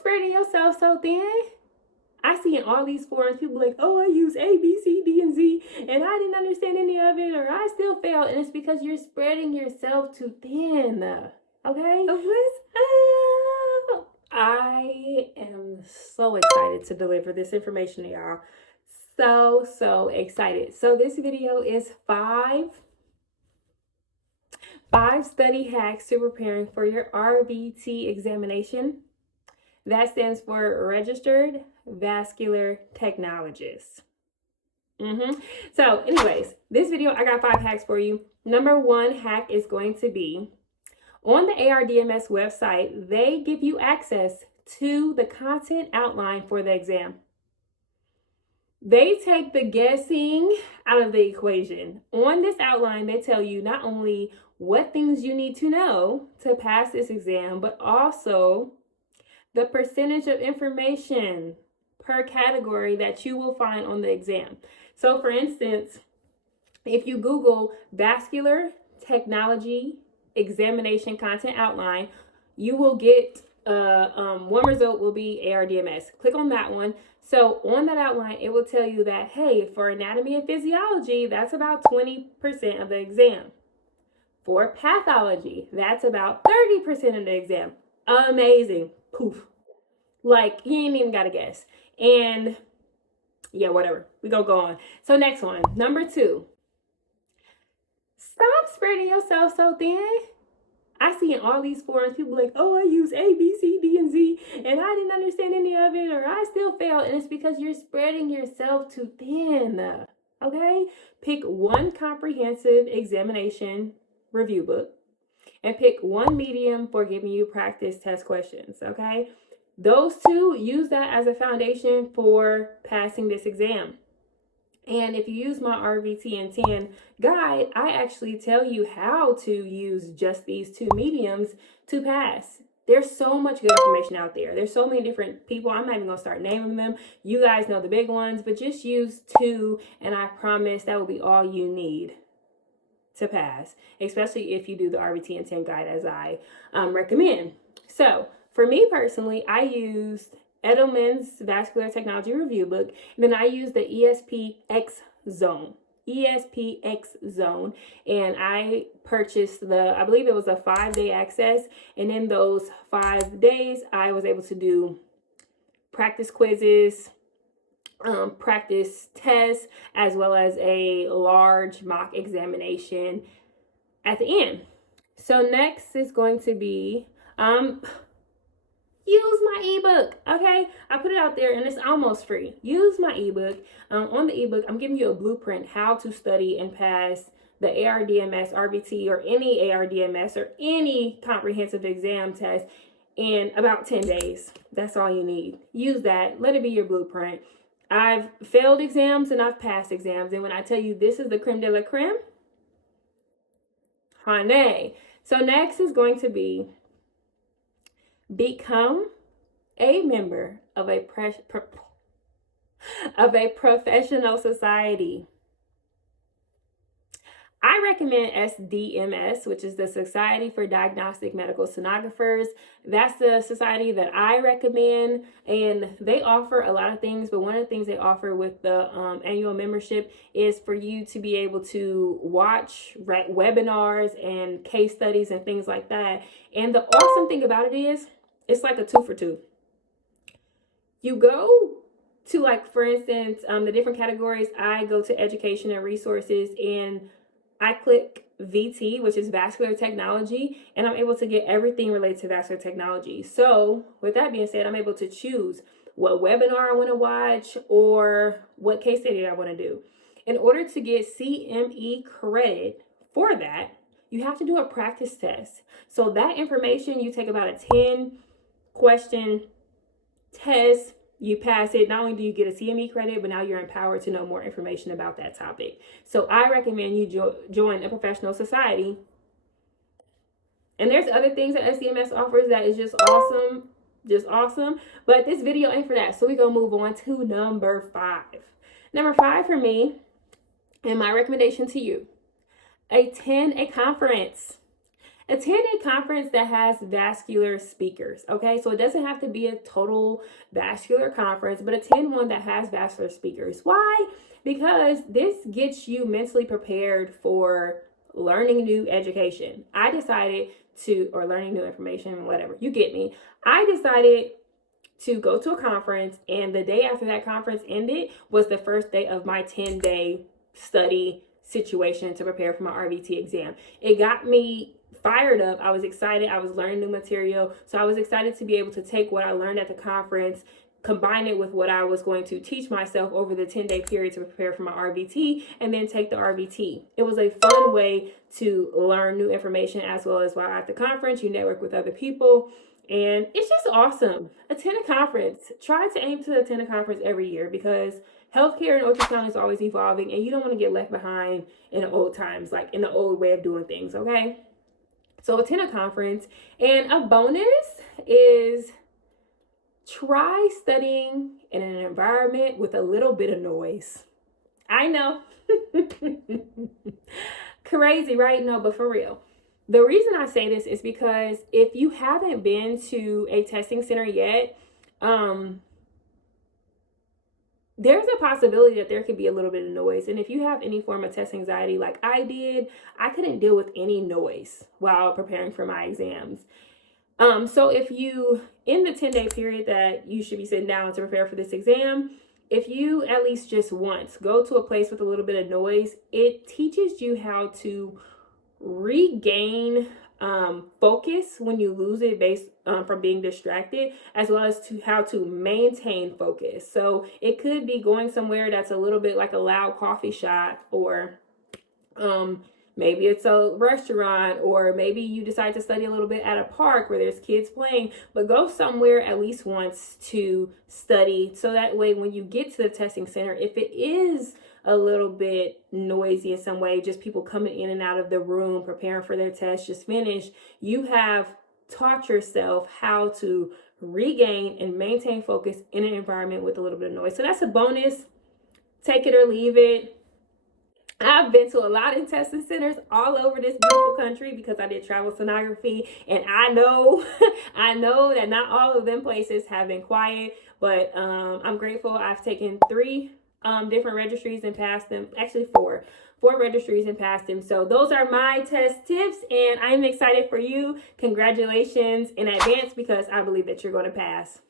spreading yourself so thin. I see in all these forums, people like, oh, I use A, B, C, D, and Z, and I didn't understand any of it, or I still failed. And it's because you're spreading yourself too thin. Okay? What's up? I am so excited to deliver this information to y'all. So excited. So this video is five study hacks to preparing for your RVT examination. That stands for Registered Vascular Technologist. So anyways, this video, I got 5 hacks for you. Number 1 hack is going to be, on the ARDMS website, they give you access to the content outline for the exam. They take the guessing out of the equation. On this outline, they tell you not only what things you need to know to pass this exam, but also the percentage of information per category that you will find on the exam. So for instance, if you Google vascular technology examination content outline, you will get one result will be ARDMS. Click on that one. So on that outline, it will tell you that, hey, for anatomy and physiology, that's about 20% of the exam. For pathology, that's about 30% of the exam. Amazing. Poof. Like, you ain't even got to guess. And yeah, whatever. We gonna go on. So next one, number 2. Stop spreading yourself so thin. I see in all these forums, people like, oh, I use A, B, C, D, and Z, and I didn't understand any of it, or I still failed. And it's because you're spreading yourself too thin. Okay? Pick one comprehensive examination review book and pick one medium for giving you practice test questions. Okay? Those 2, use that as a foundation for passing this exam. And if you use my RVT in 10 guide, I actually tell you how to use just these 2 mediums to pass. There's so much good information out there. There's so many different people. I'm not even going to start naming them. You guys know the big ones, but just use 2, and I promise that will be all you need to pass, especially if you do the RVT in 10 guide as I recommend. So for me personally, I used Edelman's Vascular Technology Review Book, and then I used the ESPX Zone, and I purchased I believe it was a 5-day access, and in those 5 days, I was able to do practice quizzes, practice tests, as well as a large mock examination at the end. So next is going to be, use my ebook. Okay, I put it out there and it's almost free. Use my ebook. On the ebook, I'm giving you a blueprint how to study and pass the ARDMS, RVT, or any ARDMS or any comprehensive exam test in about 10 days. That's all you need. Use that. Let it be your blueprint. I've failed exams and I've passed exams. And when I tell you this is the creme de la creme, honey. So next is going to be, become a member of a professional society. I recommend SDMS, which is the Society for Diagnostic Medical Sonographers. That's the society that I recommend, and they offer a lot of things, but one of the things they offer with the annual membership is for you to be able to watch webinars and case studies and things like that. And the awesome thing about it is, it's like a 2 for 2. You go to, like, for instance, the different categories. I go to education and resources, and I click VT, which is vascular technology, and I'm able to get everything related to vascular technology. So with that being said, I'm able to choose what webinar I want to watch or what case study I want to do. In order to get CME credit for that, you have to do a practice test. So that information, you take about a 10-question test. You pass it, not only do you get a CME credit, but now you're empowered to know more information about that topic. So I recommend you join a professional society. And there's other things that SDMS offers that is just awesome. But this video ain't for that. So we're going to move on to number 5. Number 5 for me, and my recommendation to you, attend a conference. Attend a conference that has vascular speakers, okay? So it doesn't have to be a total vascular conference, but attend one that has vascular speakers. Why? Because this gets you mentally prepared for learning new education. Or learning new information, whatever, you get me. I decided to go to a conference, and the day after that conference ended was the first day of my 10-day study situation to prepare for my RVT exam. It got me fired up. I was excited. I was learning new material. So I was excited to be able to take what I learned at the conference, combine it with what I was going to teach myself over the 10-day period to prepare for my RVT, and then take the RVT. It was a fun way to learn new information, as well as while at the conference, you network with other people. And it's just awesome. Attend a conference. Try to aim to attend a conference every year, because healthcare and ultrasound is always evolving, and you don't want to get left behind in the old times, like in the old way of doing things, okay? So attend a conference. And a bonus is try studying in an environment with a little bit of noise. I know. Crazy, right? No, but for real. The reason I say this is because if you haven't been to a testing center yet, there's a possibility that there could be a little bit of noise. And if you have any form of test anxiety like I did, I couldn't deal with any noise while preparing for my exams. So if you, in the 10-day period that you should be sitting down to prepare for this exam, if you at least just once go to a place with a little bit of noise, it teaches you how to regain focus when you lose it based from being distracted, as well as to how to maintain focus. So it could be going somewhere that's a little bit like a loud coffee shop, or maybe it's a restaurant, or maybe you decide to study a little bit at a park where there's kids playing, but go somewhere at least once to study, so that way when you get to the testing center, if it is a little bit noisy in some way, just people coming in and out of the room preparing for their test just finished, you have taught yourself how to regain and maintain focus in an environment with a little bit of noise. So that's a bonus. Take it or leave it. I've been to a lot of testing centers all over this beautiful country because I did travel sonography, and I know that not all of them places have been quiet, but I'm grateful. I've taken 3 different registries and passed them. Actually, 4 registries and passed them. So those are my test tips, and I'm excited for you. Congratulations in advance, because I believe that you're going to pass.